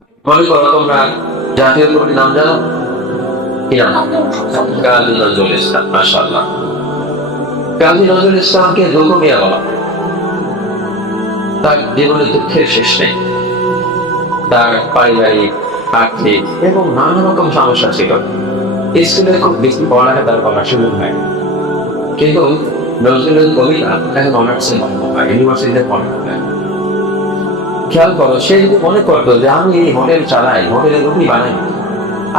মনে করো তোমরা জাতীয় কবির নাম জানো? কি নাম? কাজী নজরুল ইসলাম। মাশাআল্লাহ। কাজী নজরুল ইসলামকে দুঃখমিয়া বলা হয়। তার জীবনে দুঃখের শেষ নেই। তার পারিবারিক, আর্থিক এবং নানা রকম সমস্যা ছিল। স্কুলে খুব বেশি পড়ালেখা তার করার সুযোগ হয়, কিন্তু নজরুলের কবিতা এখন অনার্সে পড়ানো হয়, ইউনিভার্সিটিতে পড়ানো হয়। খেয়াল করো, সে যদি মনে করতো যে আমি এই হোটেল চালাই, হোটেলে রুটি বানাই,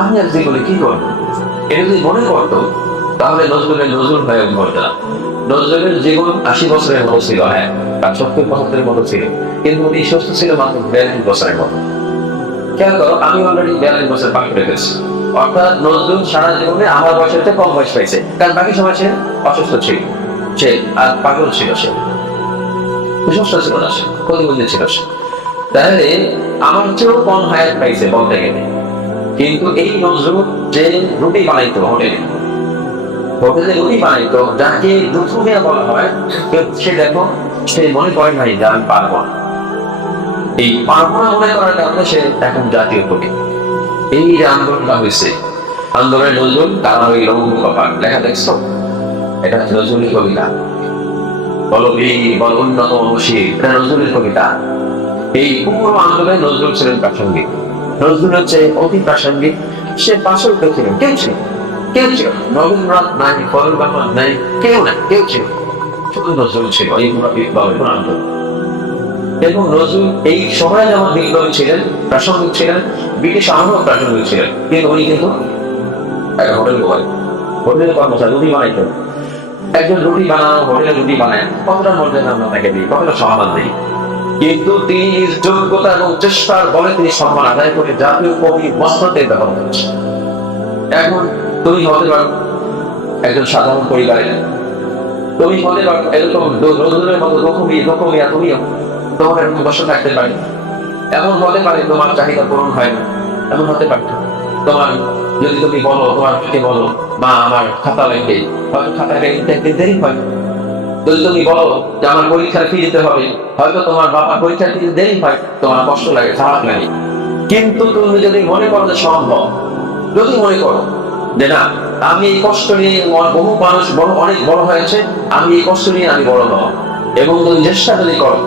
আমি আর জীবনে কি করবো, এটা যদি মনে করতো, তাহলে নজরুলের নজরুল হয়ে উঠবে না। নজরুলের জীবন 80 বছরের মতো ছিল, হ্যাঁ, তার 70-75 মতো ছিল, কিন্তু উনি সুস্থ ছিল মাত্র 42 বছরের মতো। খেয়াল করো, আমি অলরেডি 42 বছর পার করে ফেলছি। অর্থাৎ নজরুল সারা জীবনে আমার বয়সের চেয়ে কম বয়স পাইছে, কারণ বাকি সময় সে অসুস্থ ছিল, সে আর পাগল ছিল, সে সুস্থ ছিল না, সে প্রতিবন্ধী ছিল সে। তাহলে আমার চেয়েও কম হায়াত পাইছে বলতে গেলে। কিন্তু এই নজরুল যে রুটি বানাইতো হোটেলে, হোটেলে রুটি বানাইতো, যাকে দুঃখমিয়া বলা হয়, সে দেখো, সে মনে করে নাই যে আমি পারবো না। এই পারবো না মনে করার কারণে সে এখন জাতীয় কবি। এই যে আন্দোলনটা হয়েছে, আন্দোলনের নজরুল কারণ ওই লৌহ কপাট লেখা দেখছো, এটা হচ্ছে নজরুলের কবিতা। বলো বীর, বলো উন্নত মনসী, এটা নজরুলের কবিতা। এই পুরো আন্দোলনে নজরুল ছিলেন প্রাসঙ্গিক। নজরুল হচ্ছে অতি প্রাসঙ্গিক। সে পাশে ছিলেন, কেউ ছিল, কেউ ছিল রবীন্দ্রনাথ নাই, ফজল আহমদ নাই, কেউ নাই, কেউ ছিল, শুধু নজরুল ছিল এই পুরো বিপ্লবের আন্দোলন। এবং নজরুল এই সময় যেমন বিপ্লবী ছিলেন, প্রাসঙ্গিক ছিলেন, ব্রিটিশ আমলেও প্রাসঙ্গিক ছিলেন, কিন্তু উনি কিন্তু একটা হোটেল বয়, হোটেলের কর্মচারী, রুটি বানাইতেন। একজন রুটি বানানো, হোটেলে রুটি বানায়, কতটা মর্যাদা আমরা তাকে দিই, কতটা সম্মান দিই, কিন্তু তিনি নিজ যোগ্যতা এবং চেষ্টার বলে তিনি সম্মান আদায় করে জাতীয় কবি মস্তকে ব্যবহার করছেন। এখন তুমি হতে পারো একজন সাধারণ পরিবারের, তুমি হতে পারো এরকম নজরুলের মতো রকমিয়া, তুমিও তোমার এরকম বসে থাকতে পারে। এমন হতে পারে তোমার চাহিদা পূরণ হয় না, এমন হতে পারে তোমার, যদি তুমি বলো, তোমার মাকে বলো, মা আমার খাতা লাগবে, হয়তো খাতা একদিন দেরি হয়। যদি তুমি বলো যে আমার পরীক্ষার ফি দিতে হবে, হয়তো তোমার বাবা পরীক্ষার ফি দেরি হয়, তোমার কষ্ট লাগে, খারাপ লাগে। কিন্তু তুমি যদি মনে করো যে সম্ভব, যদি মনে করো যে না, আমি এই কষ্ট নিয়ে, বহু মানুষ অনেক বড় হয়েছে, আমি এই কষ্ট নিয়ে আমি বড় হব, এবং তুমি চেষ্টা যদি করো,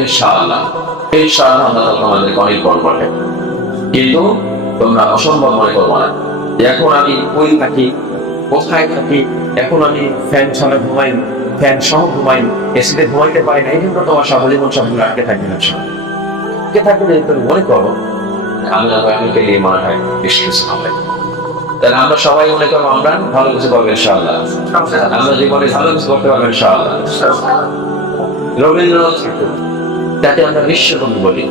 ইনশাআল্লাহ ইনশাআল্লাহ আল্লাহ তোমাদের অনেক বড় করবে। কিন্তু তোমরা অসম্ভব মনে করবো না যে এখন আমি ওই থাকি, কোথায় থাকি, এখন আমি ফ্যান ছাড়া ঘুমাই, ফ্যান সহ ঘুমাই, এসিতে ঘুমাইতে পারি না, এই জন্য তোমার জীবন সবগুলো আটকে থাকবে না। আটকে থাকবে যদি তুমি মনে করো, আমি আমাকে নিয়ে মনে হয় বেশ কিছু হবে। তাহলে আমরা সবাই মনে করবো আমরা ভালো কিছু করবো ইনশাআল্লাহ, আমরা জীবনে ভালো কিছু করতে পারবো ইনশাআল্লাহ। রবীন্দ্রনাথ ঠাকুর, যাকে আমরা বিশ্বকবি বলি,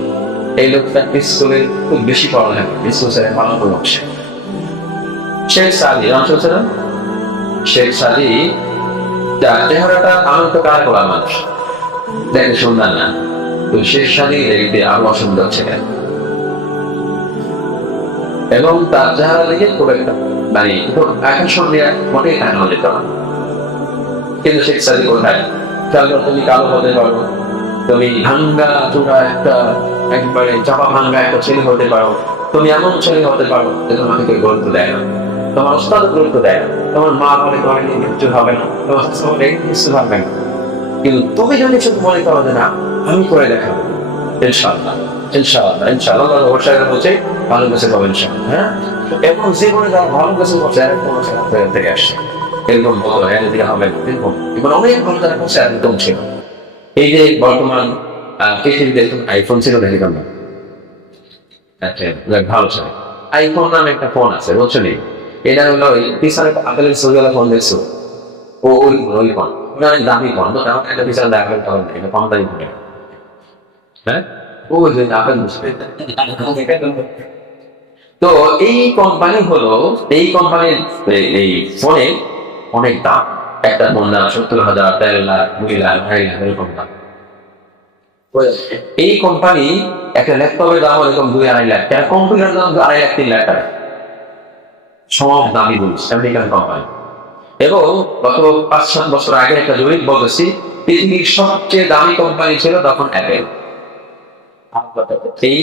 এই লোকটা স্কুলে খুব বেশি পড়ালেখা করে, স্কুল ছেড়ে পালানো লোকসে। শেখ সাদি, নাম শুনছিলেন? শেখ সাদি, যার চেহারাটা আনন্দ কার করা মানুষ দেখে সুন্দর না, তো শেখ সাদি দেখতে আরো অসুন্দর ছিলেন, এবং তার চেহারা দেখে খুব একটা মানে আকর্ষণ দিয়ে মোটেই দেখানো যেত না। কিন্তু শেখ সাদি কোথায়, খেয়াল করো, তুমি কালো হতে পারো, তুমি ভাঙ্গা চূড়া একটা, একবারে চাপা ভাঙ্গা একটা ছেলে হতে পারো, তুমি এমন ছেলে হতে পারো যে তোমাকে কেউ গুরুত্ব দেয় না, তোমার ওস্তাদ গুরুত্ব দেয় না, তোমার মা বলে তোমার কিছু হবে না, তোমার কিছু হবে না। কিন্তু তুমি যদি শুধু মনে করো যে না, আমি করে দেখাবো, ইনশাআল্লাহ ইনশাআল্লাহ ইনশাআল্লাহ অবশ্যই বলছে ভালো কিছু পাবো ইনশাআল্লাহ। হ্যাঁ, এবং জীবনে যারা ভালো কিছু করছে থেকে আসছে, এরকম বলো হ্যাঁ দিকে হবে, এরকম এবার অনেক ভালো যারা করছে একদম ছিল। এই যে বর্তমান পৃথিবীতে আইফোন ছিল দেখলাম না, ভালো ছিল আইফোন নামে একটা ফোন আছে, বুঝছো নি? এটা হলো ওই পিছনে আপেলের ছবিওয়ালা ফোন দেখছো, ওই ফোন, অনেক দামি ফোন, তো তেমন একটা পিছনে দেখা এটা কম দামি ফোন। হ্যাঁ, ওই যে আপেল তো এই কোম্পানি হলো, এই কোম্পানির এই ফোনে অনেক দাম, একটা ফোন দাম 70,000, 13 লাখ, 2 লাখ, 2.5 লাখ এরকম দাম। এই কোম্পানি একটা ল্যাপটপের দাম এরকম 2-2.5 লাখ, একটা কম্পিউটার দাম 2.5 লাখ, 3 লাখ টাকা, সব দামি জিনিস, আমেরিকান কোম্পানি। এবং গত 5-7 বছর আগে একটা জরিপ বলতেছি, পৃথিবীর সবচেয়ে দামি কোম্পানি ছিল তখন অ্যাপেল। এই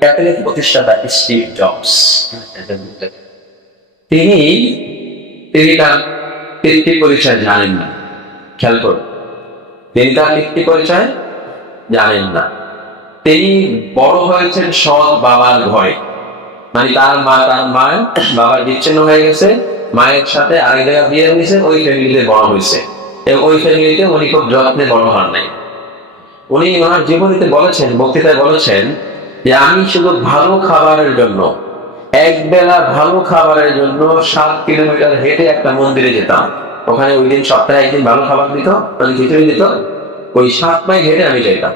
অ্যাপেলের প্রতিষ্ঠাতা স্টিভ জবস, তিনি তিনি তার পিতৃ পরিচয় জানেন না। খেয়াল করুন, তিনি তার পিতৃ পরিচয় জানেন না। তিনি বড় হয়েছেন সৎ বাবার ঘরে, মানে তার মায়ের বাবার বিচ্ছিন্ন হয়ে গেছে, মায়ের সাথে আরেক জায়গায় বিয়ে হয়েছে, ওই ফ্যামিলিতে বড় হয়েছে এবং ওই ফ্যামিলিতে উনি খুব যত্নে বড় হন নাই। উনি ওনার জীবনীতে বলেছেন, বক্তৃতায় বলেছেন যে আমি শুধু ভালো খাবারের জন্য, এক বেলা ভালো খাবারের জন্য 7 কিলোমিটার হেঁটে একটা মন্দিরে যেতাম। ওখানে ওই দিন সপ্তাহে একদিন ভালো খাবার দিত, মানে খিচুড়ি দিত। ওই 7 মাইল হেঁটে আমি যেতাম।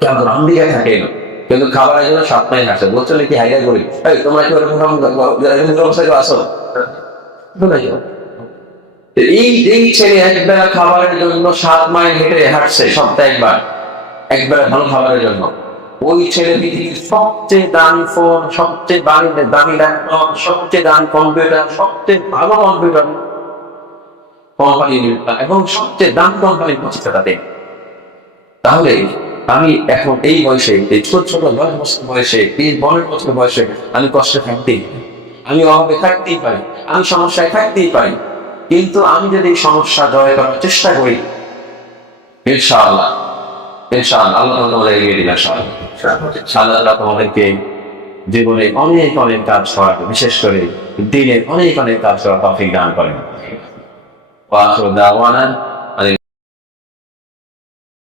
কেমন আম্বিকা থাকে না, কিন্তু খাবারের জন্য 7 মাইল হাসে। বলছো নাকি হাইডা করি, তোমরা কি ওরকম অবস্থায় আসো? এই ছেলে একবেলা খাবারের জন্য 7 মাইল হেঁটে হাঁটছে সপ্তাহে একবার ভালো খাবারের জন্য। ওই ছেলে পৃথিবীর সবচেয়ে দামি ফোন, সবচেয়ে দামি ল্যাপটপ, সবচেয়ে দামি কম্পিউটার, সবচেয়ে ভালো কম্পিউটার কোম্পানি এবং সবচেয়ে দামি কোম্পানির প্রতিষ্ঠাতা দেন। তাহলে আমি এখন এই বয়সে, এই ছোট ছোট 10 বছর বয়সে, 12 বছর বয়সে আমি কষ্টে থাকতেই, আমি অভাবে থাকতেই পারি, আমি সমস্যায় থাকতেই পারি, কিন্তু আমি যদি এই সমস্যা জয় করার চেষ্টা করি, ইনশাআল্লাহ ইনশাআল্লাহ আল্লাহ তোমাদের এগিয়ে দিবেন। আল্লাহ তোমাদেরকে জীবনে অনেক অনেক কাজ করা, বিশেষ করে দিনে অনেক অনেক কাজ করা তৌফিক দান করেন। ওয়া আখিরু দাওয়ানা